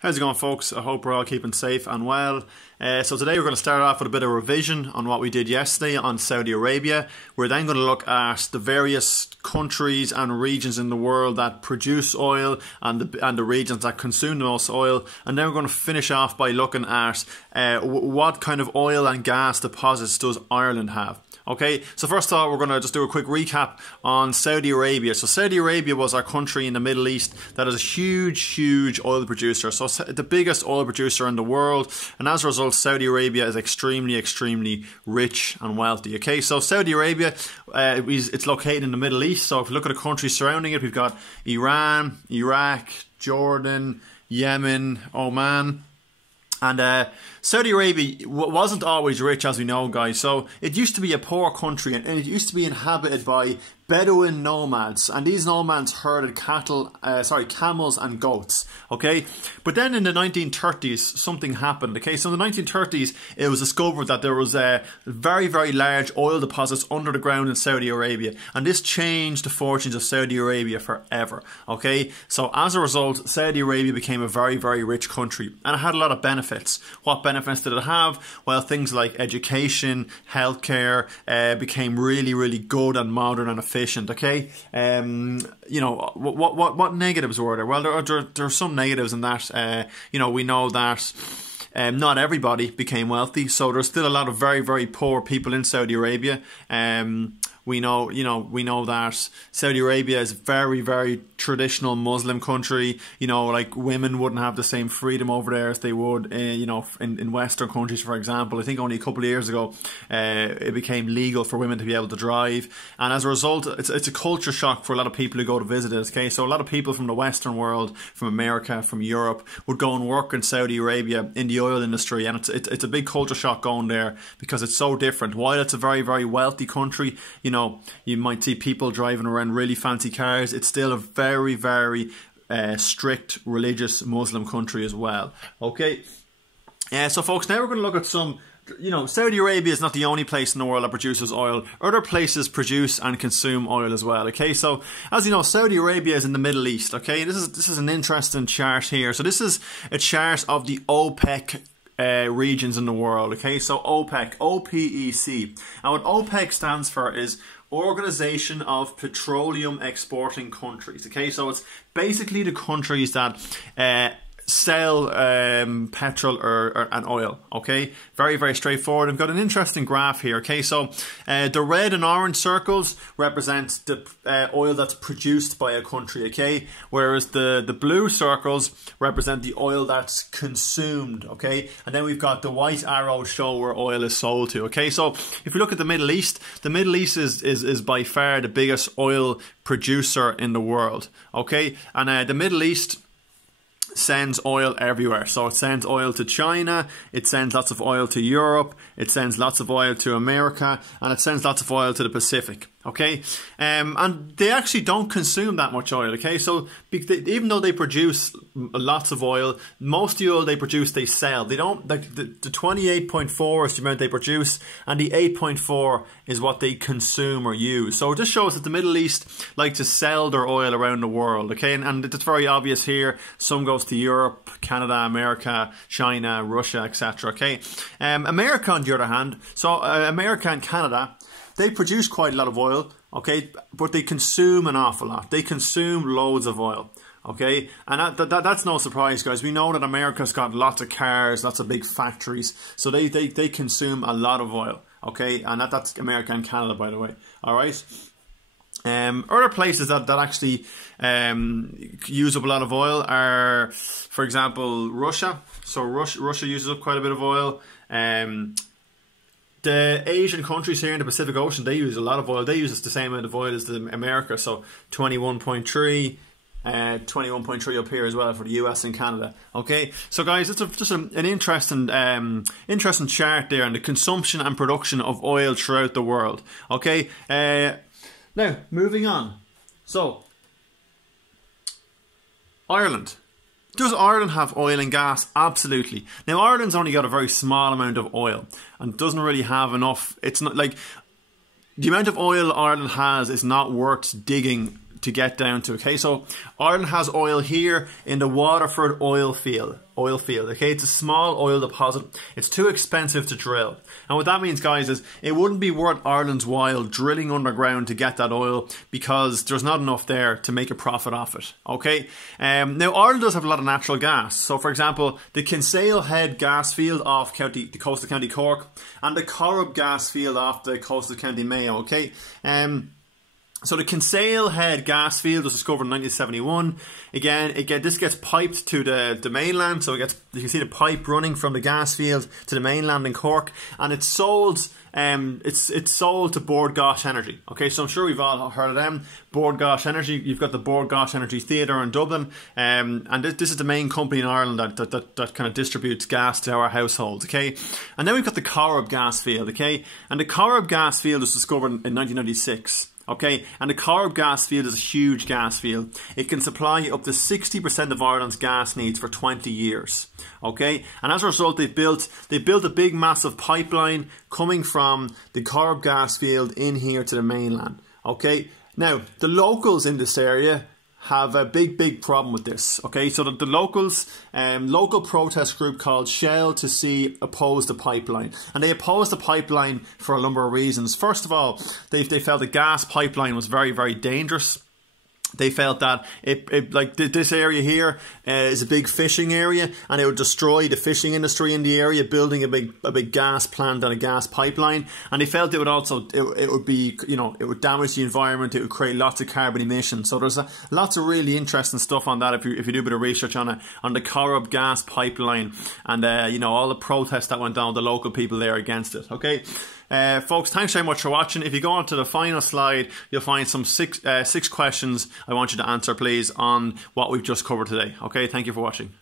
How's it going, folks? I hope we're all keeping safe and well. So today we're going to start off with a bit of revision on what we did yesterday on Saudi Arabia. We're then going to look at the various countries and regions in the world that produce oil and the regions that consume the most oil. And then we're going to finish off by looking at what kind of oil and gas deposits does Ireland have. Okay, so first of all, we're going to just do a quick recap on Saudi Arabia. So Saudi Arabia was our country in the Middle East that is a huge oil producer. So the biggest oil producer in the world. And as a result, Saudi Arabia is extremely rich and wealthy. Okay, so Saudi Arabia, it's located in the Middle East. So if you look at the countries surrounding it, we've got Iran, Iraq, Jordan, Yemen, Oman. And Saudi Arabia wasn't always rich, as we know, guys. So it used to be a poor country, and it used to be inhabited by Bedouin nomads, and these nomads herded camels and goats. Okay, but then in the 1930s, something happened. Okay, so in the 1930s, it was discovered that there was very large oil deposits under the ground in Saudi Arabia, and this changed the fortunes of Saudi Arabia forever. Okay, so as a result, Saudi Arabia became a very rich country, and it had a lot of benefits. What benefits did it have? Well, things like education, healthcare became really good and modern and efficient. Okay, you know, what negatives were there? Well, there are some negatives in that. You know, we know that not everybody became wealthy, so there's still a lot of very poor people in Saudi Arabia. We know that Saudi Arabia is a very traditional Muslim country. You know, like women wouldn't have the same freedom over there as they would, you know, in Western countries, for example. I think only a couple of years ago, it became legal for women to be able to drive, and as a result, it's a culture shock for a lot of people who go to visit it. Okay, so a lot of people from the Western world, from America, from Europe, would go and work in Saudi Arabia in the oil industry, and it's a big culture shock going there because it's so different. While it's a very wealthy country, you know, you might see people driving around really fancy cars. It's still a very strict religious Muslim country as well. Okay, so folks, now we're going to look at some. You know, Saudi Arabia is not the only place in the world that produces oil. Other places produce and consume oil as well. Okay, so as you know, Saudi Arabia is in the Middle East. Okay, this is an interesting chart here. So this is a chart of the Opec regions in the world. Okay, so OPEC, O-P-E-C. And what OPEC stands for is Organization of Petroleum Exporting Countries. Okay, so it's basically the countries that sell petrol and oil. Okay, very straightforward. I've got an interesting graph here. Okay, so the red and orange circles represent the oil that's produced by a country. Okay, whereas the blue circles represent the oil that's consumed. Okay, and then we've got the white arrows show where oil is sold to. Okay, so if you look at the Middle East is by far the biggest oil producer in the world. Okay, and the Middle East sends oil everywhere. So it sends oil to China, it sends lots of oil to Europe, it sends lots of oil to America, and it sends lots of oil to the Pacific. Okay, and they actually don't consume that much oil. Okay, so even though they produce lots of oil, most of the oil they produce they sell. They don't, like the 28.4 is the amount they produce, and the 8.4 is what they consume or use. So it just shows that the Middle East like to sell their oil around the world. Okay, and it's very obvious here. Some goes to Europe, Canada, America, China, Russia, etc. Okay, America on the other hand, so America and Canada, they produce quite a lot of oil, okay, but they consume an awful lot. They consume loads of oil, okay, and that's no surprise, guys. We know that America's got lots of cars, lots of big factories, so they consume a lot of oil, okay, and that's America and Canada, by the way. All right. Other places that actually use up a lot of oil are, for example, Russia. So Russia uses up quite a bit of oil. The Asian countries here in the Pacific Ocean, they use a lot of oil. They use the same amount of oil as America, so 21.3, 21.3 up here as well for the US and Canada. Okay, so guys, it's just an interesting chart there on the consumption and production of oil throughout the world. Okay, now moving on. So Ireland. Does Ireland have oil and gas? Absolutely. Now, Ireland's only got a very small amount of oil and doesn't really have enough. It's not like the amount of oil Ireland has is not worth digging to get down to. Okay, so Ireland has oil here in the Waterford oil field. Okay, it's a small oil deposit. It's too expensive to drill. And what that means, guys, is it wouldn't be worth Ireland's while drilling underground to get that oil because there's not enough there to make a profit off it. Okay, now Ireland does have a lot of natural gas. So, for example, the Kinsale Head gas field off the coast of County Cork, and the Corrib gas field off the coast of County Mayo. Okay, so the Kinsale Head gas field was discovered in 1971. Again, this gets piped to the mainland. So you can see the pipe running from the gas field to the mainland in Cork, and it's sold. It's sold to Bord Gáis Energy. Okay, so I'm sure we've all heard of them. Bord Gáis Energy. You've got the Bord Gáis Energy Theatre in Dublin, and this is the main company in Ireland that kind of distributes gas to our households. Okay, and then we've got the Corrib gas field. Okay, and the Corrib gas field was discovered in 1996. Okay, and the Corrib gas field is a huge gas field. It can supply up to 60% of Ireland's gas needs for 20 years. Okay, and as a result, they built a big, massive pipeline coming from the Corrib gas field in here to the mainland. Okay, now the locals in this area have a big problem with this. Okay, so the locals, local protest group called Shell to Sea opposed the pipeline, and they opposed the pipeline for a number of reasons. First of all, they felt the gas pipeline was very dangerous. They felt that this area here is a big fishing area, and it would destroy the fishing industry in the area, building a big gas plant and a gas pipeline. And they felt it would also it would damage the environment. It would create lots of carbon emissions. So there's lots of really interesting stuff on that if you do a bit of research on the Corrib gas pipeline, and all the protests that went down, the local people there against it. Okay. Folks, thanks very much for watching. If you go on to the final slide, you'll find some six questions I want you to answer, please, on what we've just covered today. Okay, thank you for watching.